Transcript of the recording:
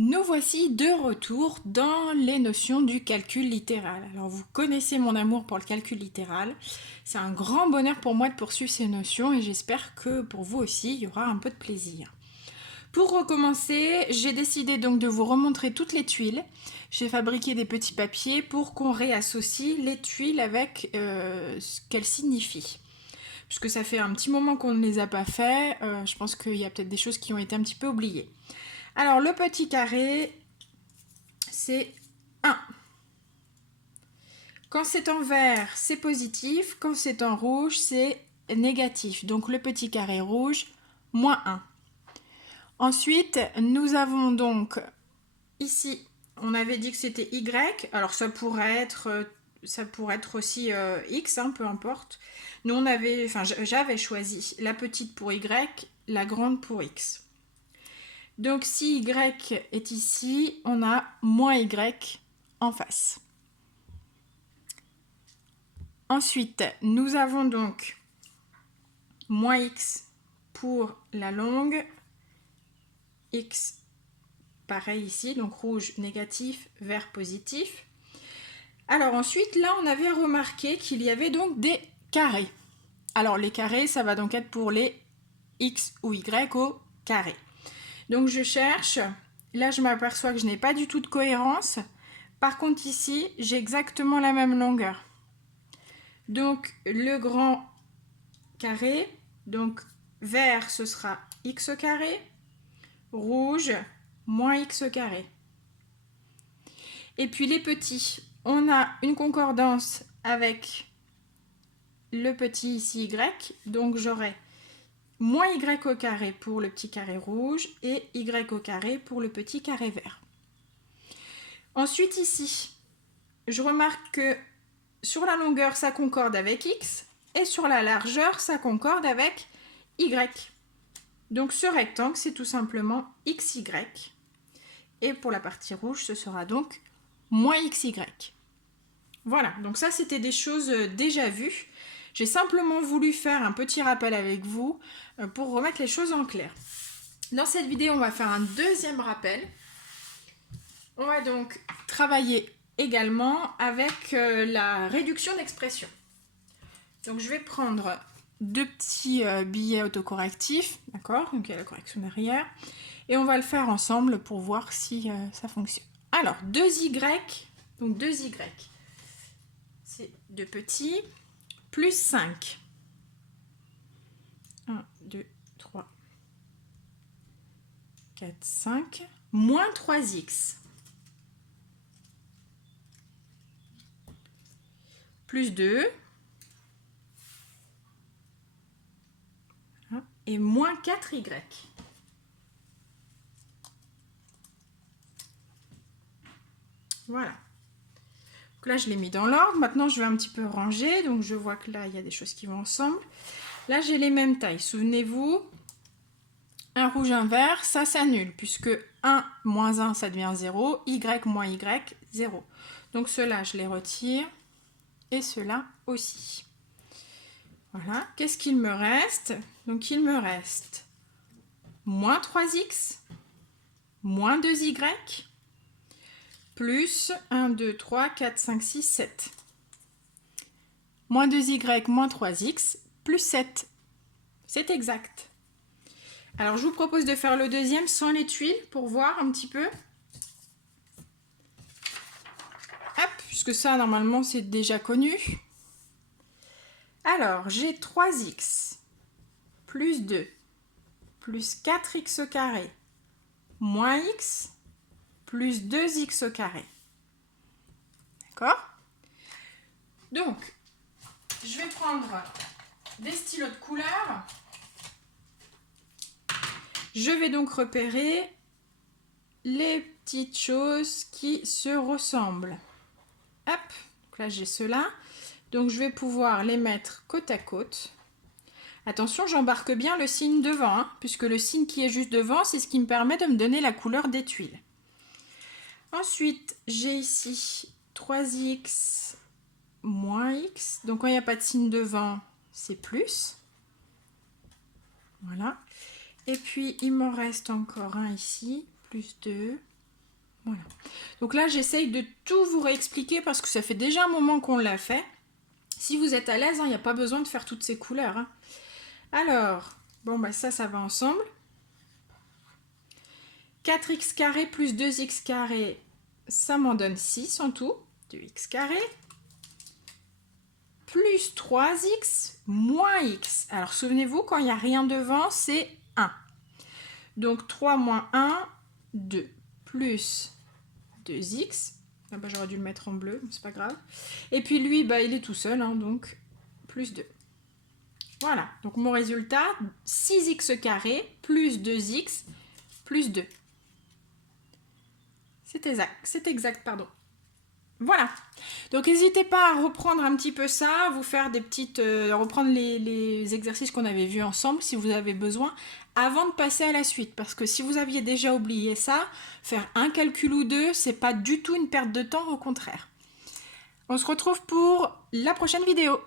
Nous voici de retour dans les notions du calcul littéral. Alors vous connaissez mon amour pour le calcul littéral. C'est un grand bonheur pour moi de poursuivre ces notions et j'espère que pour vous aussi il y aura un peu de plaisir. Pour recommencer, j'ai décidé donc de vous remontrer toutes les tuiles. J'ai fabriqué des petits papiers pour qu'on réassocie les tuiles avec ce qu'elles signifient. Puisque ça fait un petit moment qu'on ne les a pas fait, je pense qu'il y a peut-être des choses qui ont été un petit peu oubliées. Alors le petit carré, c'est 1. Quand c'est en vert, c'est positif. Quand c'est en rouge, c'est négatif. Donc le petit carré rouge, moins 1. Ensuite, nous avons donc ici, on avait dit que c'était Y. Alors ça pourrait être aussi X, hein, peu importe. Nous j'avais choisi la petite pour Y, la grande pour X. Donc si Y est ici, on a moins Y en face. Ensuite, nous avons donc moins X pour la longue. X, pareil ici, donc rouge négatif, vert positif. Alors ensuite, là, on avait remarqué qu'il y avait donc des carrés. Alors les carrés, ça va donc être pour les X ou Y au carré. Donc je cherche, là je m'aperçois que je n'ai pas du tout de cohérence. Par contre ici, j'ai exactement la même longueur. Donc le grand carré, donc vert ce sera x carré, rouge moins x carré. Et puis les petits, on a une concordance avec le petit ici y, donc j'aurai moins y au carré pour le petit carré rouge et y au carré pour le petit carré vert. Ensuite ici, je remarque que sur la longueur ça concorde avec x et sur la largeur ça concorde avec y. Donc ce rectangle c'est tout simplement xy et pour la partie rouge ce sera donc moins xy. Voilà, donc ça c'était des choses déjà vues. J'ai simplement voulu faire un petit rappel avec vous pour remettre les choses en clair. Dans cette vidéo, on va faire un deuxième rappel. On va donc travailler également avec la réduction d'expression. Donc je vais prendre deux petits billets autocorrectifs, d'accord? Donc il y a la correction derrière. Et on va le faire ensemble pour voir si ça fonctionne. Alors, 2y, donc 2y, c'est 2 petits, plus 5. 1, 2, 3, 4, 5, moins 3x. Plus 2. Et moins 4y. Voilà. Donc là, je l'ai mis dans l'ordre. Maintenant, je vais un petit peu ranger. Donc, je vois que là, il y a des choses qui vont ensemble. Là, j'ai les mêmes tailles. Souvenez-vous, un rouge, un vert, ça s'annule. Puisque 1 moins 1, ça devient 0. Y moins y, 0. Donc, ceux-là, je les retire. Et ceux-là aussi. Voilà. Qu'est-ce qu'il me reste? Donc, il me reste moins 3x, moins 2y, plus 1, 2, 3, 4, 5, 6, 7. Moins 2y, moins 3x, plus 7. C'est exact. Alors, je vous propose de faire le deuxième sans les tuiles pour voir un petit peu. Hop, puisque ça, normalement, c'est déjà connu. Alors, j'ai 3x plus 2 plus 4x au carré moins x plus 2x au carré. D'accord? Donc, je vais prendre des stylos de couleur. Je vais donc repérer les petites choses qui se ressemblent. Hop, donc là j'ai ceux-là. Donc je vais pouvoir les mettre côte à côte. Attention, j'embarque bien le signe devant, hein, puisque le signe qui est juste devant, c'est ce qui me permet de me donner la couleur des tuiles. Ensuite, j'ai ici 3x moins x. Donc quand il n'y a pas de signe devant, c'est plus. Voilà. Et puis, il me reste encore un ici, plus 2. Voilà. Donc là, j'essaye de tout vous réexpliquer parce que ça fait déjà un moment qu'on l'a fait. Si vous êtes à l'aise, il n'y a pas besoin de faire toutes ces couleurs. Hein. Alors, bon, bah ça va ensemble. 4x carré plus 2x carré, ça m'en donne 6 en tout. 2x carré. Plus 3x moins x. Alors, souvenez-vous, quand il n'y a rien devant, c'est 1. Donc, 3 moins 1, 2. Plus 2x. Ah bah, j'aurais dû le mettre en bleu, c'est pas grave. Et puis lui, bah, il est tout seul, hein, donc plus 2. Voilà, donc mon résultat, 6x carré plus 2x plus 2. C'est exact, pardon. Voilà, donc n'hésitez pas à reprendre un petit peu ça, vous faire des petites... reprendre les exercices qu'on avait vus ensemble si vous avez besoin, avant de passer à la suite. Parce que si vous aviez déjà oublié ça, faire un calcul ou deux, c'est pas du tout une perte de temps, au contraire. On se retrouve pour la prochaine vidéo.